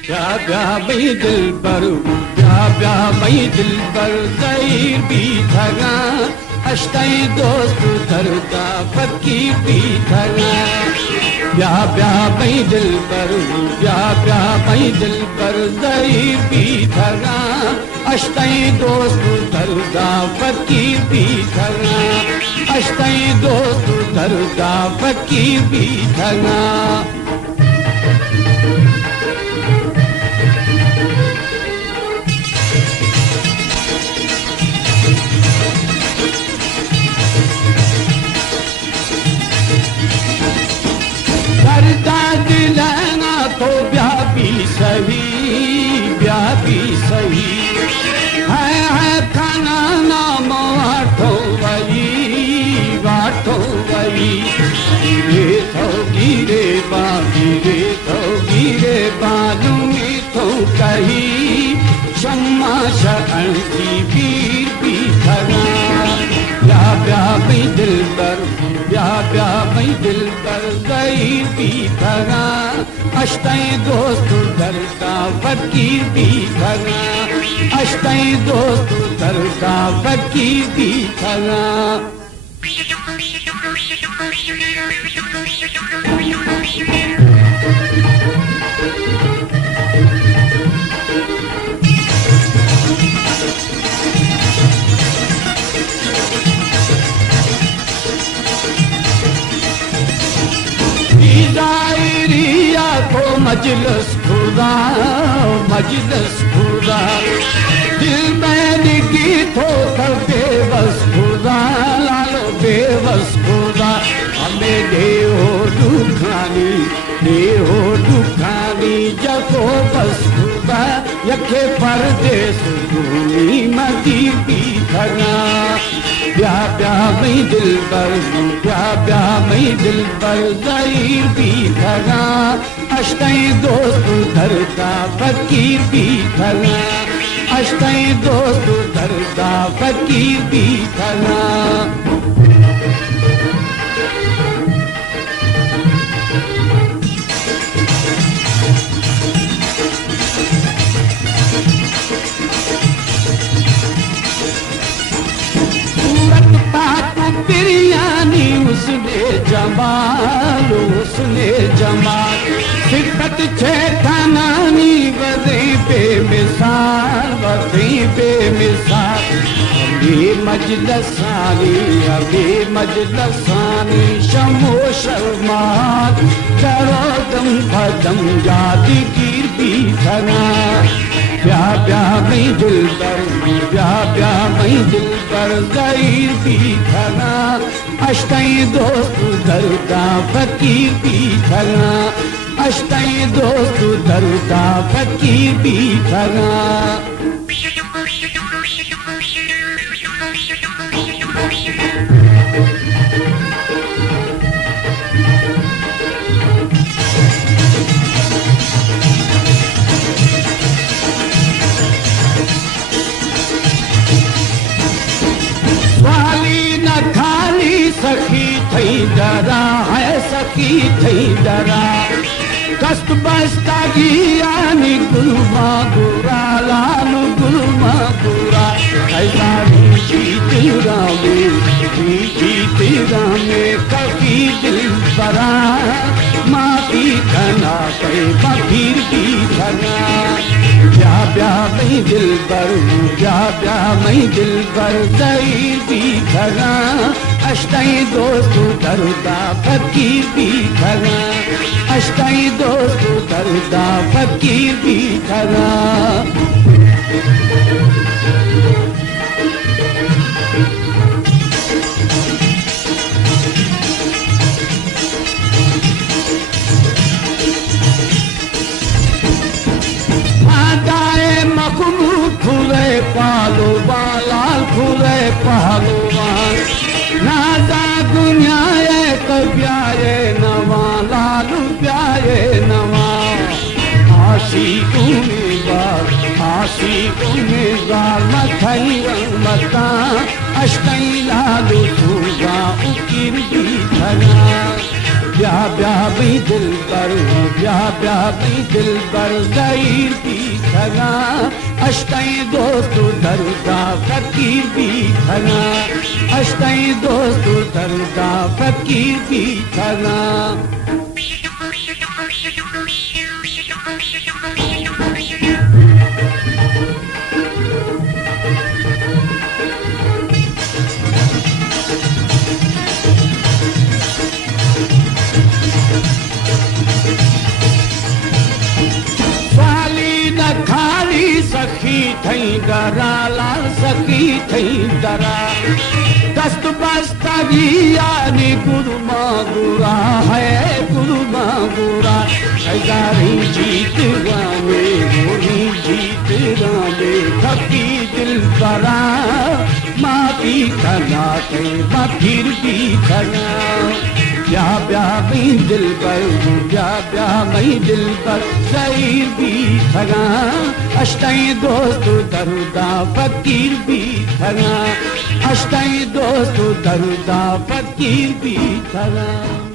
प्यार प्यार मई दिल पर प्यार प्यार मई दिल पर ज़हीर भी थगा अश्ताई दोस्त दरदा फकीर भी थगा प्यार प्यार मई दिल पर प्यार प्यार मई दिल पर ज़हीर भी थगा अश्ताई दोस्त दरदा फकीर भी थगा अश्ताई दोस्त दरदा फकीर भी थगा दिलना तो ब्याह भी सही है खाना नाम वाठो वही गिरे बालू में तो कही शम्मा शरण की वीर भी खरा प्यार मई दिल पर प्यार मई दिल पर ज़हीर भी थगा अश्ताई दोस्त दरदा फकीर भी थगा अश्ताई दोस्त दरदा फकीर भी थगा दायरिया को मजलिस खुदा दिल में निकी तो कर बेबस खुदा लालो बेबस खुदा हमें देहो दुखानी जको बस खुदा यखे परदेस भूमि मदीर भी थगा प्यार मई दिल पर प्यार मई दिल पर ज़हीर भी थगा अश्ताई दोस्त दरदा फकीर भी थगा अश्ताई दोस्त दरदा फकीर भी थगा बिरयानी उसने जमाल सिफत छेठानी वज़े बेमिसाल अभी मजलसानी शमो शर्मात करो दम भदम यादगीर भी थगा प्यार मई दिल पर प्यार मई दिल पर ज़हीर भी थगा अश्ताई दोस्त दरदा फकीर भी थगा अश्ताई दोस्त दरदा फकीर भी थगा सखी थई डरा कस्त बस्ता गियानी गुलमा गुरा लालू गुलमा गुरा ऐसा तेरा में कभी दिल बरा माफी खना पे फकीर भी खना प्यार मई दिल पर प्यार मई दिल पर ज़हीर भी थगा अश्ताई दोस्त दरदा फकीर भी थगा अश्ताई दोस्त दरदा फकीर भी थगा फूले पालो बालाल फूले पालो नाजा दुनिया प्यारे नवा लालू प्यारे नवा आशी उम्मीदवार मथई मता अश्ताई लालू तूगा उकीर भी थगा ब्याह ब्याह भई दिल पर ब्याह ब्याह भई दिल पर ज़हीर भी खरा अशताई दोस्त दरुदा फकीर भी खरा अशताई दोस्त दरुदा फकीर भी खरा सखी थई दरा लाल सखी थई दरा दस्त बस्तगी यानी गुरु मागुरा है गुरु मागुरा हजारी जीत गाने गोरी जीत गाने थकी दिल बरा माफी खना के मफिर भी खना ब्याह ब्याह मई दिल पर ब्याह ब्याह मई दिल पर ज़हीर भी खरा अशताई दोस्त दरुदा फकीर भी खरा अशताई दोस्त दरुदा फकीर भी खरा